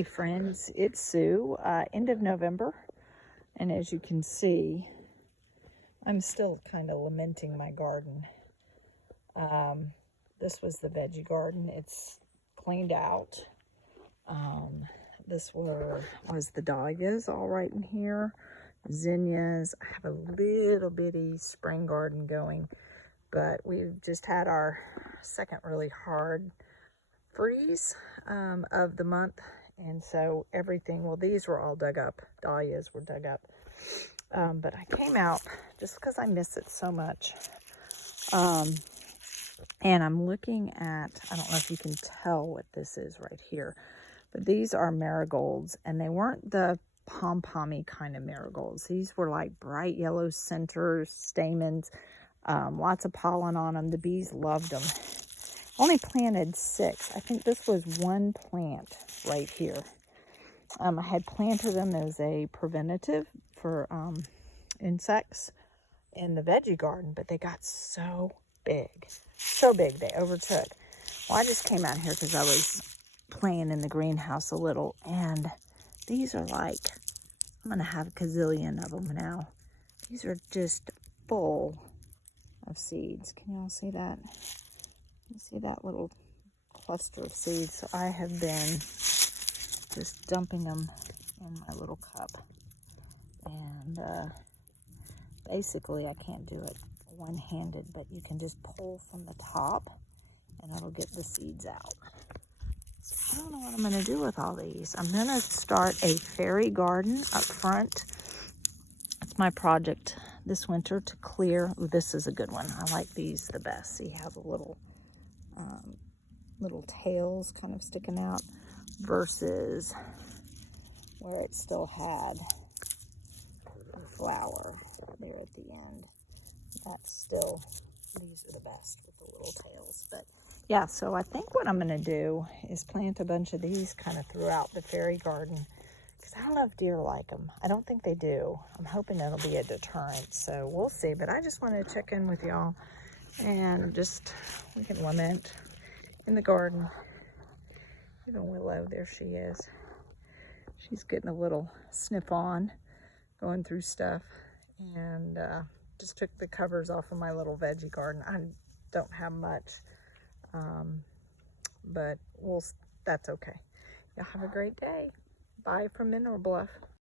Hi friends, it's Sue, end of November, and as you can see, I'm still kind of lamenting my garden. This was the veggie garden. It's cleaned out. This was the dahlias all right in here, zinnias. I have a little bitty spring garden going, but we've just had our second really hard freeze of the month, and so everything, well, these were all dug up, dahlias were dug up, but I came out just because I miss it so much, and I'm looking at, I don't know if you can tell what this is right here, but these are marigolds, and they weren't the pom-pommy kind of marigolds. These were like bright yellow centers, stamens, lots of pollen on them. The bees loved them. Only planted 6. I think this was one plant right here. I had planted them as a preventative for insects in the veggie garden, but they got so big they overtook. Well, I just came out here because I was playing in the greenhouse a little, and these are like, I'm gonna have a gazillion of them now. These are just full of seeds. Can y'all see that? You see that little cluster of seeds? So I have been just dumping them in my little cup. And basically, I can't do it one-handed, but you can just pull from the top and it'll get the seeds out. So I don't know what I'm going to do with all these. I'm going to start a fairy garden up front. It's my project this winter to clear. Ooh, this is a good one. I like these the best. See how the little tails kind of sticking out versus where it still had a flower there at the end. That's still, these are the best with the little tails. But yeah, so I think what I'm going to do is plant a bunch of these kind of throughout the fairy garden, because I don't know if deer like them. I don't think they do. I'm hoping it'll be a deterrent, so we'll see. But I just wanted to check in with y'all and just, we can lament in the garden. Even Willow, there she is. She's getting a little sniff on, going through stuff, and just took the covers off of my little veggie garden. I don't have much, but that's okay. Y'all have a great day. Bye from Mineral Bluff.